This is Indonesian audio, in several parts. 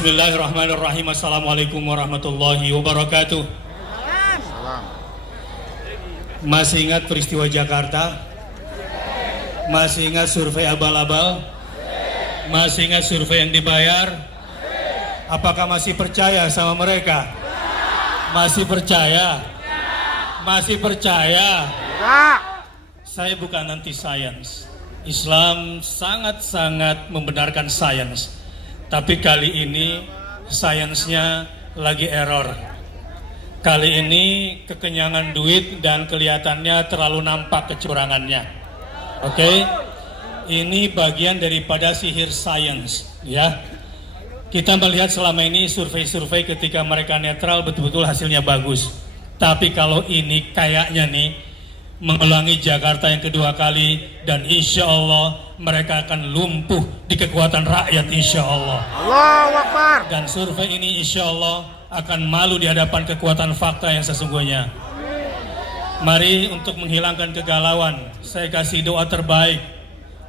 Bismillahirrahmanirrahim. Assalamualaikum warahmatullahi wabarakatuh. Masih ingat peristiwa Jakarta? Masih ingat survei abal-abal? Masih ingat survei yang dibayar? Apakah masih percaya sama mereka? Masih percaya? Masih percaya? Saya bukan anti sains. Islam sangat-sangat membenarkan sains. Tapi kali ini sainsnya lagi error. Kali ini kekenyangan duit dan kelihatannya terlalu nampak kecurangannya. Oke? Ini bagian daripada sihir sains, ya. Kita melihat selama ini survei-survei ketika mereka netral betul-betul hasilnya bagus. Tapi kalau ini kayaknya nih mengulangi Jakarta yang kedua kali, dan insya Allah mereka akan lumpuh di kekuatan rakyat, insya Allah. Allahu Akbar. Dan survei ini insya Allah akan malu di hadapan kekuatan fakta yang sesungguhnya. Mari untuk menghilangkan kegalauan, saya kasih doa terbaik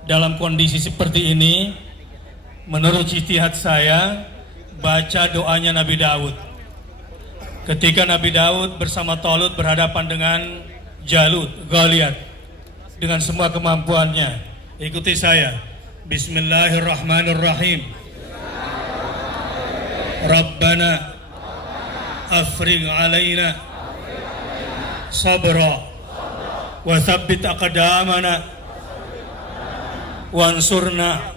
dalam kondisi seperti ini. Menurut ijtihad saya, baca doanya Nabi Daud. Ketika Nabi Daud bersama Talut berhadapan dengan Jalut, Goliat, dengan semua kemampuannya. Ikuti saya. Bismillahirrahmanirrahim. Rabbana afrigh alaina sabra wa thabbit aqdamana wansurna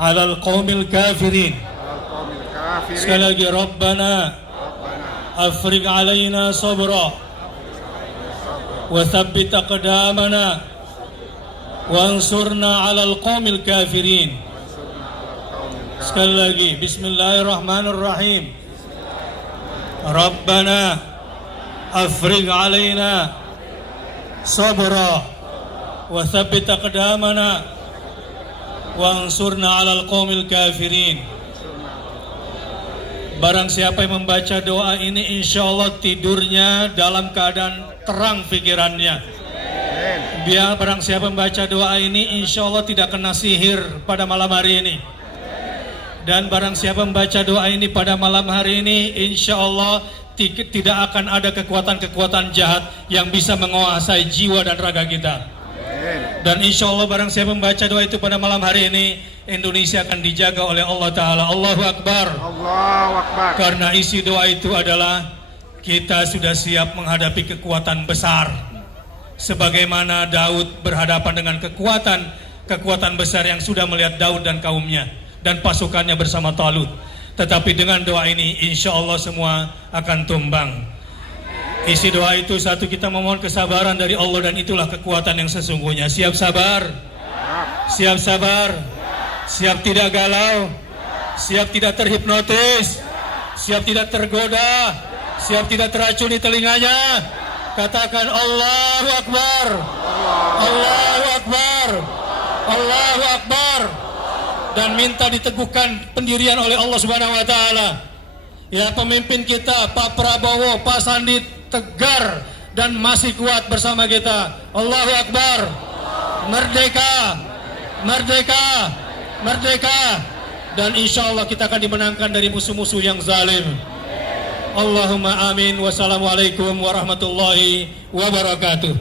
alal qaumil kafirin. Sekali lagi, Rabbana afrigh alaina sabra wa thabbit aqdamana wansurna 'alal qaumil kafirin. Sekali lagi, bismillahirrahmanirrahim. Rabbana afrigh 'alaina sabra wa thabbit aqdamana wansurna 'alal qaumil kafirin. Barang siapa yang membaca doa ini, insya Allah tidurnya dalam keadaan terang pikirannya. Biar barang siapa membaca doa ini, insya Allah tidak kena sihir pada malam hari ini. Dan barang siapa membaca doa ini pada malam hari ini, insya Allah tidak akan ada kekuatan-kekuatan jahat yang bisa menguasai jiwa dan raga kita. Dan insya Allah barang siapa membaca doa itu pada malam hari ini, Indonesia akan dijaga oleh Allah Ta'ala. Allahu Akbar. Allahu Akbar. Karena isi doa itu adalah kita sudah siap menghadapi kekuatan besar. Sebagaimana Daud berhadapan dengan kekuatan besar yang sudah melihat Daud dan kaumnya dan pasukannya bersama Talut. Tetapi dengan doa ini insya Allah semua akan tumbang. Isi doa itu, satu, kita memohon kesabaran dari Allah, dan itulah kekuatan yang sesungguhnya. Siap sabar? Siap sabar? Siap tidak galau? Siap tidak terhipnotis? Siap tidak tergoda? Siap tidak teracuni telinganya? Katakan Allahu Akbar. Allahu Akbar. Allahu Akbar. Dan minta diteguhkan pendirian oleh Allah Subhanahu wa taala. Ya, pemimpin kita Pak Prabowo, Pak Sandi tegar dan masih kuat bersama kita. Allahu Akbar. Merdeka. Merdeka. Merdeka. Dan insya Allah kita akan dimenangkan dari musuh-musuh yang zalim. Allahumma amin. Wassalamualaikum warahmatullahi wabarakatuh.